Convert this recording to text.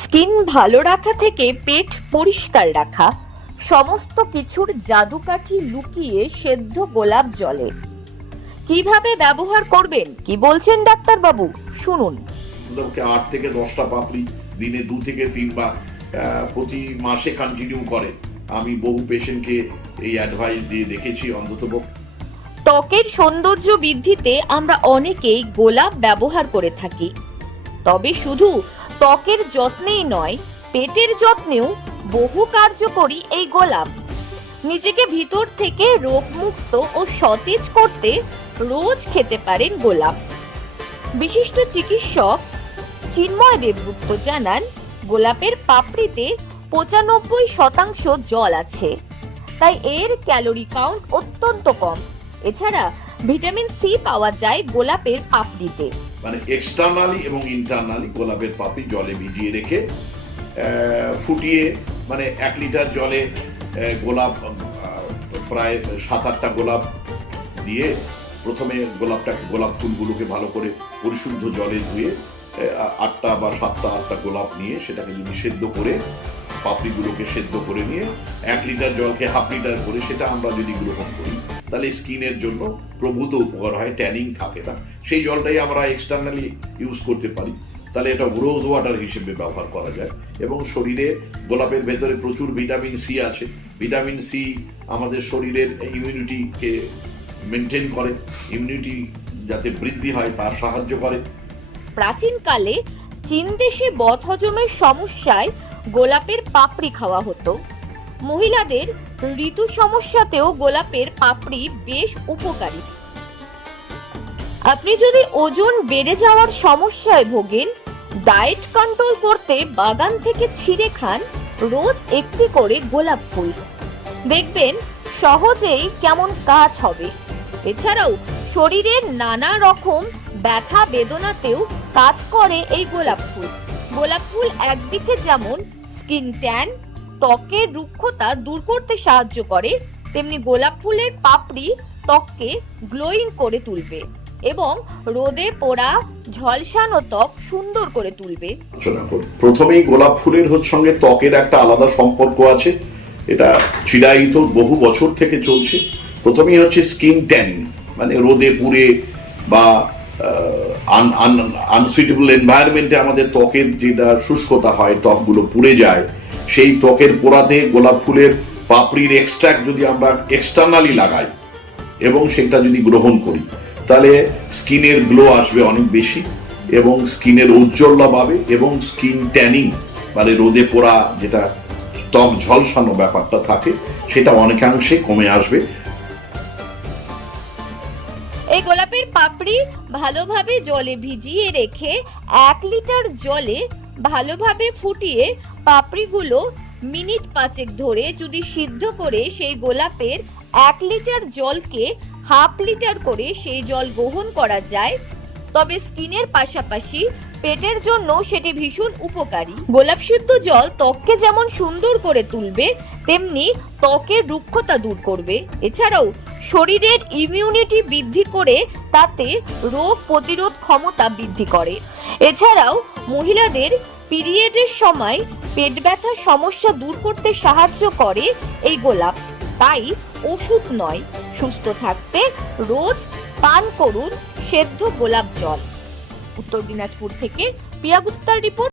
Skin ভালো রাখা থেকে পেট পরিষ্কার রাখা সমস্ত কিছুর জাদুকাঠি লুকিয়ে সেদ্ধ গোলাপ জলে। কীভাবে ব্যবহার করবেন? কি বলছেন ডাক্তারবাবু? শুনুন। আট থেকে দশটা পাপড়ি দিনে দু থেকে তিনবার প্রতি মাসে কন্টিনিউ করে। আমি বহু পেশেন্টকে এই অ্যাডভাইস দিয়ে দেখেছি অন্তত ত্বকের সৌন্দর্য বৃদ্ধিতে আমরা অনেকেই গোলাপ ব্যবহার করে থাকি। তবে শুধু ত্বকের যত্নেই নয়, পেটের যত্নেও বহু কার্যকরী এই গোলাপ। নিজেকে ভিতর থেকে রোগমুক্ত ও সতেজ করতে রোজ খেতে পারেন গোলাপ। বিশিষ্ট চিকিৎসক চিন্ময় দেবগুপ্ত জানান, গোলাপের পাপড়িতে পঁচানব্বই শতাংশ জল আছে, তাই এর ক্যালোরি কাউন্ট অত্যন্ত কম। এছাড়া ভিটামিন সি পাওয়া যায় গোলাপের পাপড়িতে মানে এক্সটার্নালি এবং ইন্টারনালি গোলাপের পাপড়ি জলে ভিজিয়ে রেখে ফুটিয়ে মানে এক লিটার জলে গোলাপ প্রায় সাত আটটা গোলাপ দিয়ে প্রথমে গোলাপটাকে, গোলাপ ফুলগুলোকে ভালো করে পরিশুদ্ধ জলে ধুয়ে আটটা বা সাতটা আটটা গোলাপ নিয়ে সেটাকে যদি সেদ্ধ করে, পাপড়িগুলোকে সেদ্ধ করে নিয়ে এক লিটার জলকে হাফ লিটার করে সেটা আমরা যদি গ্রহণ করি তাহলে স্কিনের জন্য প্রভূত উপকার হয়, ট্যানিং থাকে না। সেই জলটাই আমরা এক্সটার্নালি ইউজ করতে পারি। তাহলে এটা রোজ ওয়াটার হিসেবে ব্যবহার করা যায়। এবং শরীরে গোলাপের ভেতরে প্রচুর ভিটামিন সি আছে। ভিটামিন সি আমাদের শরীরের ইমিউনিটিকে মেনটেন করে ইমিউনিটি যাতে বৃদ্ধি হয় তার সাহায্য করে। প্রাচীনকালে চীন দেশে বদহজমের সমস্যায় গোলাপের পাপড়ি খাওয়া হতো। মহিলাদের ঋতু সমস্যাতেও গোলাপের পাপড়ি বেশ উপকারী। আপনি যদি ওজন বেড়ে যাওয়ার সমস্যায় ভোগেন, ডায়েট কন্ট্রোল করতে বাগান থেকে ছিঁড়ে খান, রোজ একটি করে গোলাপ ফুল। দেখবেন সহজেই কেমন কাজ হবে। এছাড়াও শরীরের নানা রকম ব্যথা বেদনাতেও কাজ করে এই গোলাপ ফুল। গোলাপ ফুল একদিকে যেমন স্কিন ট্যান ত্বকের রুক্ষতা দূর করতে সাহায্য করে, তেমনি গোলাপ ফুলের পাপড়ি ত্বককে গ্লোয়িং করে তুলবে এবং রোদে পোড়া ঝলসানো ত্বক সুন্দর করে তুলবে। প্রথমেই গোলাপ ফুলের সঙ্গে ত্বকের একটা আলাদা সম্পর্ক আছে। এটা চিরায়িত বহু বছর থেকে চলছে। প্রথমেই হচ্ছে স্কিন ট্যানিং মানে রোদে পুড়ে বা আনসুইটেবল এনভায়রনমেন্টে আমাদের ত্বকের যেটা শুষ্কতা হয়, ত্বকগুলো পুড়ে যায় সেই ত্বকের পোড়াতে গোলাপ ফুলের পাপড়ির এক্সট্রাক্ট যদি আমরা এক্সটার্নালি লাগাই এবং সেটা যদি গ্রহণ করি, তাহলে স্কিনের গ্লো আসবে অনেক বেশি এবং স্কিনের ঔজ্জ্বল্য পাবে এবং স্কিন ট্যানিং মানে রোদে পোড়া যেটা ত্বক ঝলসানো ব্যাপারটা থাকে, সেটা অনেকাংশে কমে আসবে। এই গোলাপের পাপড়ি ভালোভাবে জলে ভিজিয়ে রেখে এক লিটার জলে ভালোভাবে ফুটিয়ে পাপড়িগুলো মিনিট পাঁচেক ধরে যদি সিদ্ধ করে সেই গোলাপের এক লিটার জলকে হাফ লিটার করে সেই জল গ্রহণ করা যায়, তবে স্কিনের পাশাপাশি পেটের জন্য সেটি ভীষণ উপকারী। গোলাপ সিদ্ধ জল ত্বককে যেমন সুন্দর করে তুলবে, তেমনি ত্বকের রুক্ষতা দূর করবে। এছাড়াও শরীরের ইমিউনিটি বৃদ্ধি করে তাতে রোগ প্রতিরোধ ক্ষমতা বৃদ্ধি করে। এছাড়াও মহিলাদের পিরিয়ডের সময় পেট ব্যথার সমস্যা দূর করতে সাহায্য করে এই গোলাপ। তাই ওষুধ নয়, সুস্থ থাকতে রোজ পান করুন সেদ্ধ গোলাপ জল। উত্তর দিনাজপুর থেকে পিয়া গুপ্তার রিপোর্ট।